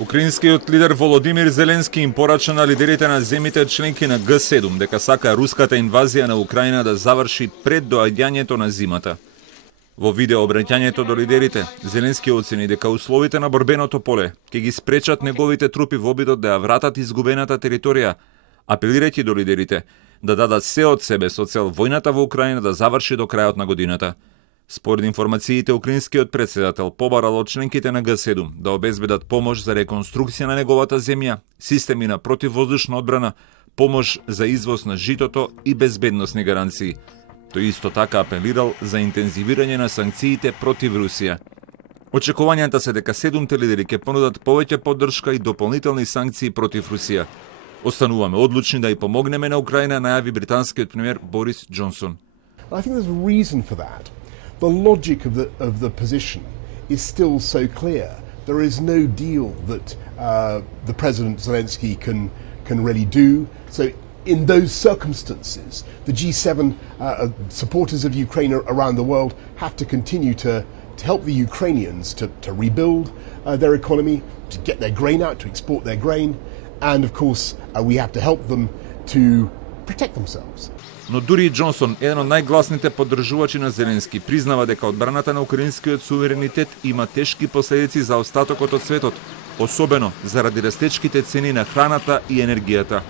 Украинскиот лидер Володимир Зеленски им порача на лидерите на земите членки на Г7 дека сака руската инвазија на Украина да заврши пред доаѓањето на зимата. Во видео обраќањето до лидерите, Зеленски оцени дека условите на борбеното поле ќе ги спречат неговите трупи во обидот да ја вратат изгубената територија, апелирајќи до лидерите да дадат се од себе со цел војната во Украина да заврши до крајот на годината. Според информациите, украинскиот претседател побарал од членките на Г7 да обезбедат помош за реконструкција на неговата земја, системи на противвоздушна одбрана, помош за извоз на житото и безбедносни гаранции. Тој исто така апелирал за интензивирање на санкциите против Русија. Очекувањата се дека 7 лидери ќе понудат повеќе поддршка и дополнителни санкции против Русија. Остануваме одлучни да ја помогнеме на Украина, најави британскиот премиер Борис Џонсон. I think there's a reason for that. The logic of the position is still so clear. There is no deal that the President Zelensky can really do. So in those circumstances, the G7 supporters of Ukraine around the world have to continue to help the Ukrainians to rebuild their economy, to get their grain out, to export their grain, and of course we have to help them to protect themselves. Но дури и Џонсон, еден од најгласните поддржувачи на Зеленски, признава дека одбраната на украинскиот суверенитет има тешки последици за остатокот од светот, особено заради растечките цени на храната и енергијата.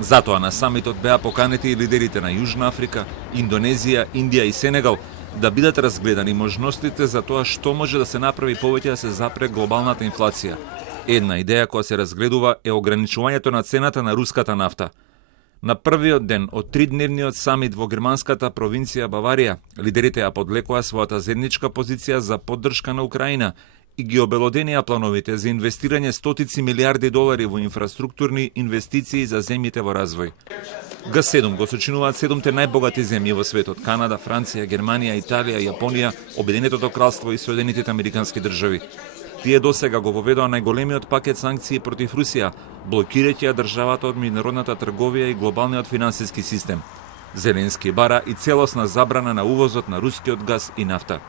Затоа на самитот беа поканети и лидерите на Јужна Африка, Индонезија, Индија и Сенегал да бидат разгледани можностите за тоа што може да се направи повеќе да се запре глобалната инфлација. Една идеја која се разгледува е ограничувањето на цената на руската нафта. На првиот ден од 3-дневниот самит во германската провинција Баварија, лидерите ја подлекоа својата заедничка позиција за поддршка на Украина и ги обелоденија плановите за инвестирање стотици милиарди долари во инфраструктурни инвестиции за земјите во развој. Г7 го сочинуваат 7 најбогати земји во светот: Канада, Франција, Германија, Италија, Јапонија, Обединетото кралство и Соединетите американски држави. Тие досега го воведоа најголемиот пакет санкции против Русија, блокирајќи ја државата од меѓународната трговија и глобалниот финансиски систем. Зеленски бара и целосна забрана на увозот на рускиот газ и нафта.